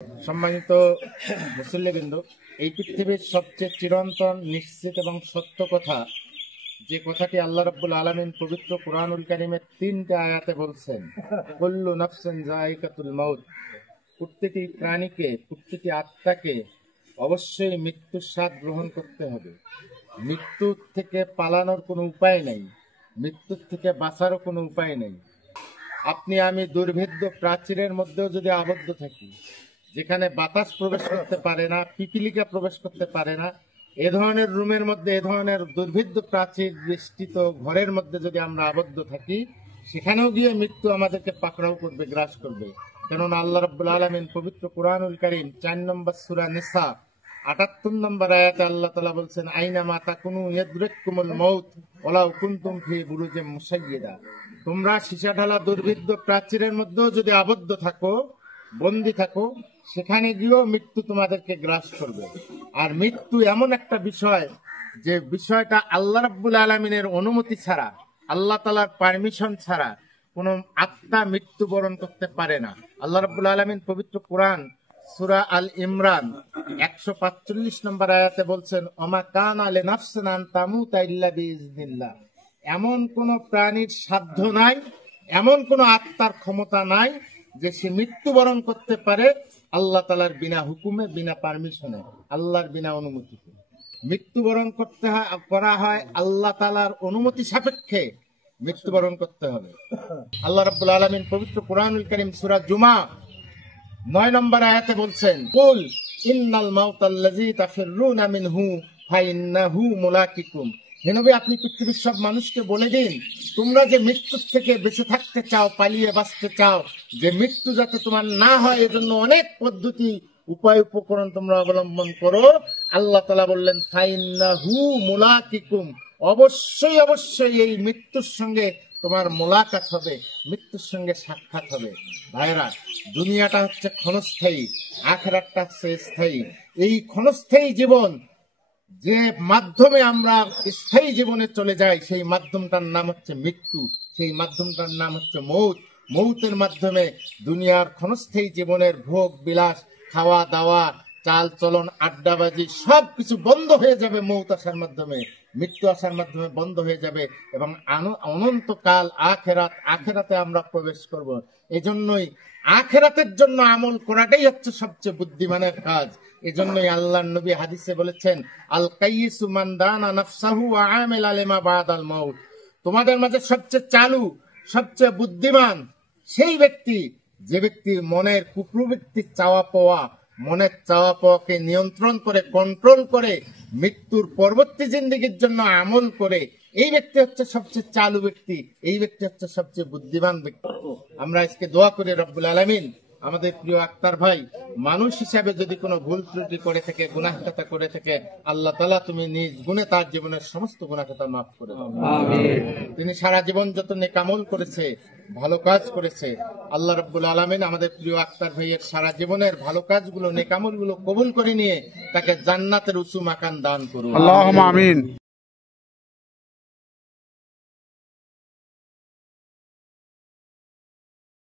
সম্মানিত মুসল্লিবৃন্দ, এই পৃথিবীর সবচেয়ে চিরন্তন, নিশ্চিত এবং সত্য কথা, যে কথাটি আল্লাহ রাব্বুল আলামিন পবিত্র কুরআনুল কারীমের 3টা আয়াতে বলছেন, কুল্লু নাফসিন যায়িকাতুল মাউত, প্রত্যেকটি প্রাণীকে, প্রত্যেকটি আত্মাকে অবশ্যই মৃত্যুর স্বাদ গ্রহণ করতে হবে। মৃত্যুর থেকে পালানোর কোনো উপায় নেই, মৃত্যুর থেকে বাঁচারও কোনো উপায় নেই। আপনি আমি দুর্ভেদ্য প্রাচীরের মধ্যেও যদি আবদ্ধ থাকি, যেখানে বাতাস প্রবেশ করতে পারে না, পিপিলিকা প্রবেশ করতে পারে না, এ ধরনের রুমের মধ্যে, এ ধরনের দুর্ভেদ্য প্রাচীর বেষ্টিত ঘরের মধ্যে যদি আমরা আবদ্ধ থাকি, সেখানেও গিয়ে মৃত্যু আমাদেরকে পাকড়াও করবে, গ্রাস করবে। কেননা আল্লাহ রাব্বুল আলামিন পবিত্র কুরআনুল কারীম 4 নম্বর সূরা নিসা 78 নম্বর আয়াতে আল্লাহ তাআলা বলছেন, আইনামা তাকুনু ইয়াদরিকুমুল মাউত ওয়ালাউ কুনতুম ফি বুরুজিম মুশাইয়্যিদা। তোমরা সীসা ঢালা দুর্ভেদ্য প্রাচীরের মধ্যেও যদি আবদ্ধ থাকো, বন্দী থাকো, সেখানে গিয়েও মৃত্যু তোমাদেরকে গ্রাস করবে। আর মৃত্যু এমন একটা বিষয়, যে বিষয়টা আল্লাহ রাব্বুল আলামিনের অনুমতি ছাড়া, আল্লাহ তাআলার পারমিশন ছাড়া কোনো আত্মা মৃত্যুবরণ করতে পারে না। আল্লাহ রাব্বুল আলামিন পবিত্র কোরআন সূরা আল ইমরান 145 নম্বর আয়াতে বলছেন, ওমা কানা লিনাফসিন আন তামুতা ইল্লা বিইজনিল্লাহ। এমন কোন প্রাণীর সাধ্য নাই, এমন কোন আত্মার ক্ষমতা নাই যে সে মৃত্যুবরণ করতে পারে আল্লাহ তাআলার বিনা হুকুমে, বিনা পারমিশনে, আল্লাহর বিনা অনুমতিতে। মৃত্যুবরণ করা হয় আল্লাহ তাআলার অনুমতি সাপেক্ষে মৃত্যুবরণ করতে হবে। আল্লাহ রাব্বুল আলামিন পবিত্র কুরআনুল কারীম সূরা জুমা 9 নম্বর আয়াতে বলছেন, কুল ইন্নাল মাউতাল্লাযী তাফিররুনা মিনহু ফাইন্নাহু মুলাকিকুম। হে নবী, আপনি পৃথিবীর সব মানুষকে বলে দিন, তোমরা যে মৃত্যুর থেকে বেঁচে থাকতে চাও, পালিয়ে বাঁচতে চাও, যে মৃত্যু যাতে তোমার না হয়, এজন্য অনেক পদ্ধতি, উপায়, উপকরণ তোমরা অবলম্বন করো। আল্লাহ তাআলা বললেন, ফাইন্নাহু মুলাকিকুম, অবশ্যই অবশ্যই এই মৃত্যুর সঙ্গে তোমার মোলাকাত হবে, মৃত্যুর সঙ্গে সাক্ষাৎ হবে। ভাইরা, দুনিয়াটা হচ্ছে ক্ষণস্থায়ী, আখিরাতটা হচ্ছে স্থায়ী। এই ক্ষণস্থায়ী জীবন, যে মাধ্যমে আমরা স্থায়ী জীবনে চলে যাই, সেই মাধ্যমটার নাম হচ্ছে মৃত্যু, সেই মাধ্যমটার নাম হচ্ছে মৌত। মৌতের মাধ্যমে দুনিয়ার ক্ষণস্থায়ী জীবনের ভোগ বিলাস, খাওয়া দাওয়া, চাল চলন, আড্ডাবাজি সবকিছু বন্ধ হয়ে যাবে। মৌত আসার মাধ্যমে, মৃত্যু আসার মাধ্যমে বন্ধ হয়ে যাবে এবং অনন্তকাল আখেরাতে আমরা প্রবেশ করব। এজন্যই আখেরাতের জন্য আমল করাটাই হচ্ছে সবচেয়ে বুদ্ধিমানের কাজ। এজন্যই আল্লাহর নবী হাদিসে বলেছেন, আল কাইয়িসু মান দানা নাফসাহু ওয়া আমিলা লিমা বাদাল মাউত। তোমাদের মাঝে সবচেয়ে চালু, সবচেয়ে বুদ্ধিমান সেই ব্যক্তি, যে ব্যক্তি মনের কুপ্রবৃত্তি, চাওয়া পাওয়া, মনের চাওয়া পাওয়াকে নিয়ন্ত্রণ করে, কন্ট্রোল করে, মৃত্যুর পরবর্তী জিন্দেগির জন্য আমল করে। এই ব্যক্তি হচ্ছে সবচেয়ে চালু ব্যক্তি, এই ব্যক্তি হচ্ছে সবচেয়ে বুদ্ধিমান ব্যক্তি। আমরা আজকে দোয়া করি, রব্বুল আলামিন আমাদের প্রিয় আক্তার ভাই মানুষ হিসাবে যদি কোনো ভুল ত্রুটি করে থাকে, গুনাহখাতা করে থাকে, আল্লাহ তাআলা তুমি নিজ গুণে তার জীবনের সমস্ত গুনাহখাতা মাফ করে দাও। আমিন। তিনি সারা জীবন যত নেক আমল করেছে, ভালো কাজ করেছে, আল্লাহ রাব্বুল আলামিন আমাদের প্রিয় আক্তার ভাইয়ের সারা জীবনের ভালো কাজগুলো, নেক আমলগুলো কবুল করে নিয়ে তাকে জান্নাতের উঁচু মাকান দান করুন। আল্লাহুম্মা আমিন।